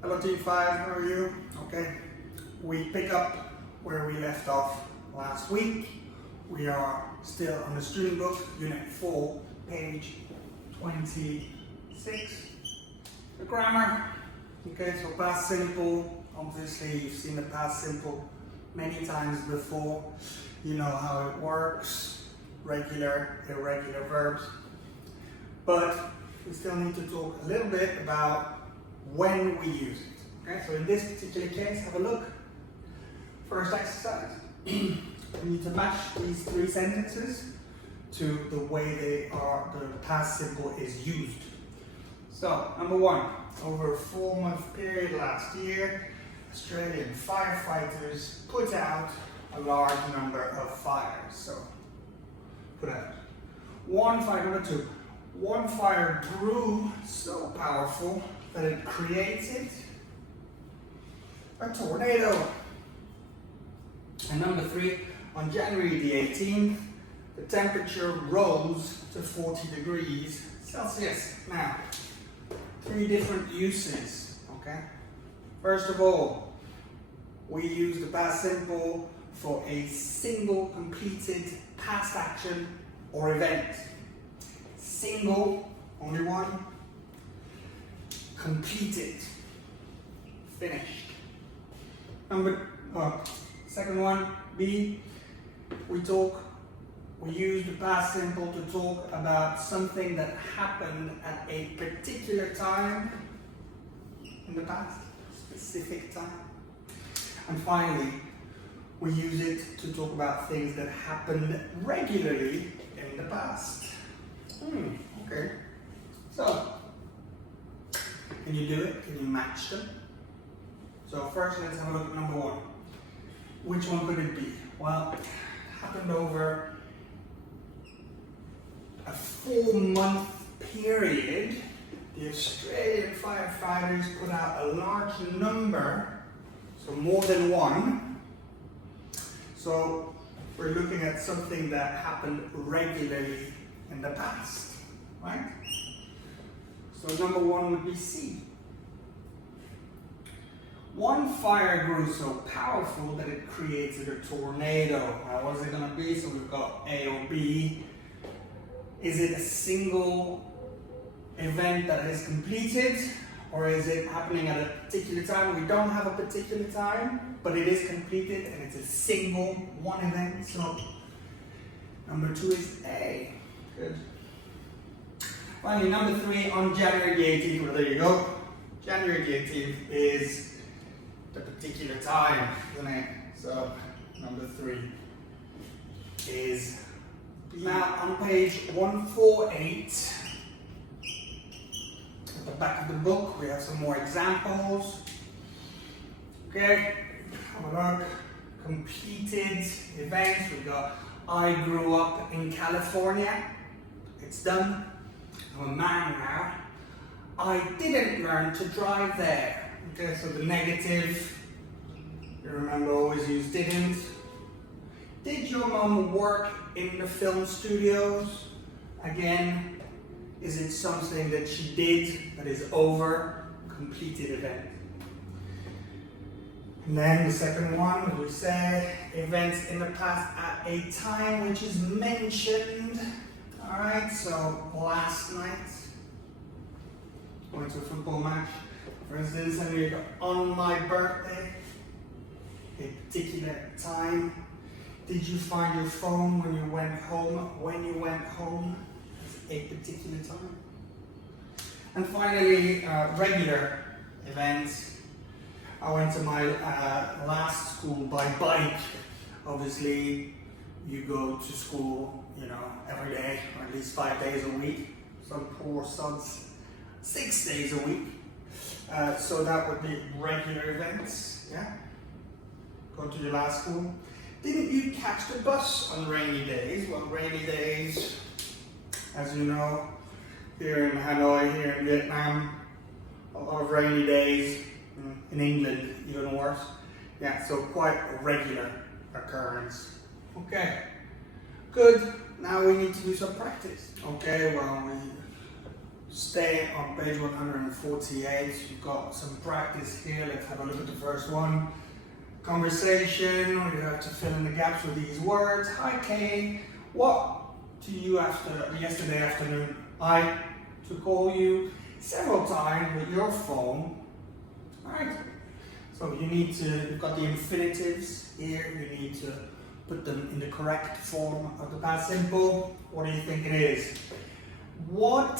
Hello Team 5, how are you? Okay, we pick up where we left off last week. We are still on the student book, Unit 4, page 26. The grammar. Okay, so past simple. Obviously, you've seen the past simple many times before. You know how it works. Regular, irregular verbs. But we still need to talk a little bit about when we use it. Okay, so in this particular case, have a look. First exercise. We need to match these three sentences to the way the past simple is used. So, number one, over a 4-month period last year, Australian firefighters put out a large number of fires. So, put out one fire. Number two, one fire grew so powerful that it created a tornado. And number three, on January the 18th, the temperature rose to 40 degrees Celsius. Now, three different uses, okay? First of all, we use the past simple for a single completed past action or event. Single, only one. Completed, finished. Second one, B, we use the past simple to talk about something that happened at a particular time in the past, specific time. And finally, we use it to talk about things that happened regularly in the past. Okay, so, can you do it? Can you match them? So first, let's have a look at number one. Which one could it be? Well, it happened over a 4-month period. The Australian firefighters put out a large number, so more than one. So we're looking at something that happened regularly in the past, right? So number one would be C. One fire grew so powerful that it created a tornado. Now, what is it going to be? So we've got A or B. Is it a single event that is completed, or is it happening at a particular time? We don't have a particular time, but it is completed and it's a single one event. So number two is A. Good. Finally, number three, on January the 18th, well, there you go. January the 18th is the particular time, isn't it? So, number three is B. Now, on page 148, at the back of the book, we have some more examples. Okay, have a look. Completed events. We've got I grew up in California. It's done. I'm a man now. I didn't learn to drive there. Okay, so the negative, you remember, always use didn't. Did your mom work in the film studios? Again, is it something that she did that is over? Completed event. And then the second one, we say events in the past at a time which is mentioned. Alright, so last night, went to a football match. For instance, and we go on my birthday, a particular time. Did you find your phone when you went home? When you went home, a particular time. And finally, regular events. I went to my last school by bike. Obviously, you go to school, every day, or at least 5 days a week. Some poor sods, 6 days a week. So that would be regular events, yeah? Go to your last school. Didn't you catch the bus on rainy days? Well, rainy days, as you know, here in Hanoi, here in Vietnam, a lot of rainy days. In England, even worse. Yeah, so quite a regular occurrence. Okay, good. Now we need to do some practice. Okay, well, Stay on page 148. You've got some practice here. Let's have a look at the first one. Conversation. You have to fill in the gaps with these words. Hi Kay, what to you after yesterday afternoon? I to call you several times with your phone. Alright. So you've got the infinitives here. You need to put them in the correct form of the past simple. What do you think it is? What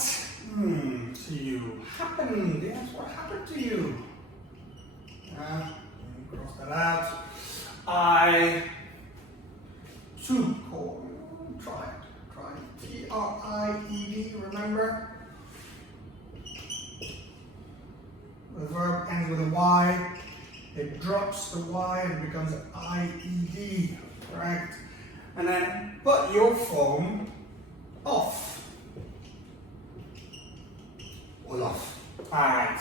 to you happened? Yes, what happened to you? Cross that out. I to call. Try it. T-R-I-E-D, remember? The verb ends with a Y. It drops the Y and becomes I-E-D, correct? And then put your phone off. All off. Alright.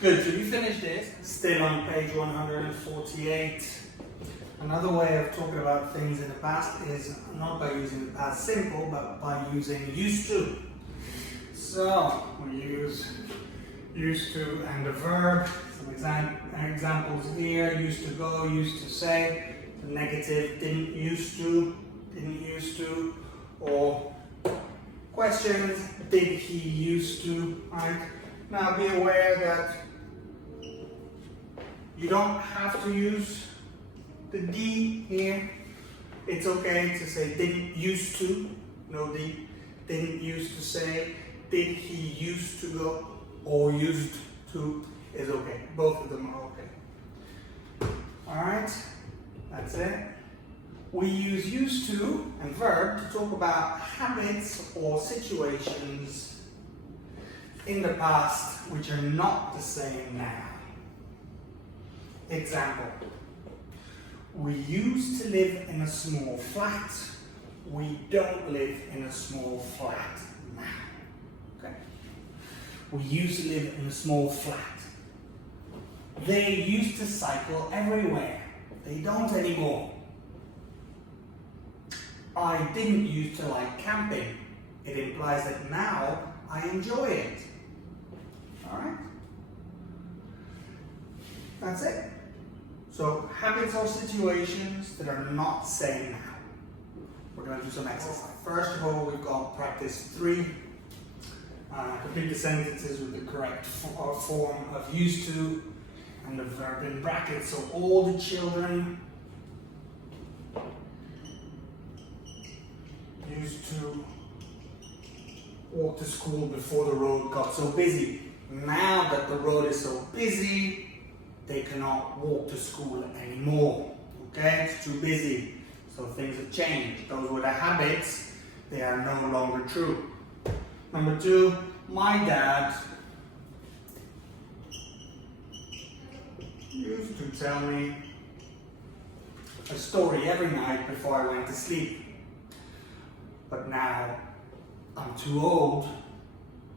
Good, so you finished this. Still on page 148. Another way of talking about things in the past is not by using the past simple, but by using used to. So, we use used to and the verb. Some examples here. Used to go, used to say. The negative, didn't used to. Or questions, did he used to, right? Now be aware that you don't have to use the D here. It's okay to say didn't used to, no D. Didn't used to say, did he used to go, or used to is okay. Both of them are okay. Alright, that's it. We use used to and verb to talk about habits or situations in the past which are not the same now. Example. We used to live in a small flat. We don't live in a small flat now. Okay? We used to live in a small flat. They used to cycle everywhere. They don't anymore. I didn't used to like camping. It implies that now I enjoy it. Alright? That's it. So, habits or situations that are not same now. We're going to do some exercise. First of all, we've got practice 3. Complete the sentences with the correct form of used to and the verb in brackets. So, all the children used to walk to school before the road got so busy. Now that the road is so busy, they cannot walk to school anymore. Okay, it's too busy. So things have changed. Those were the habits. They are no longer true. Number 2, my dad used to tell me a story every night before I went to sleep. But now I'm too old.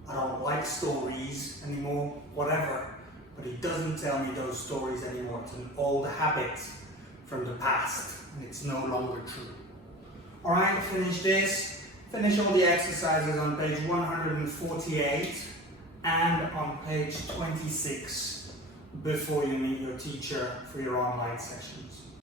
I don't like stories anymore, whatever. But he doesn't tell me those stories anymore. It's an old habit from the past. And it's no longer true. Alright, finish this. Finish all the exercises on page 148 and on page 26 before you meet your teacher for your online sessions.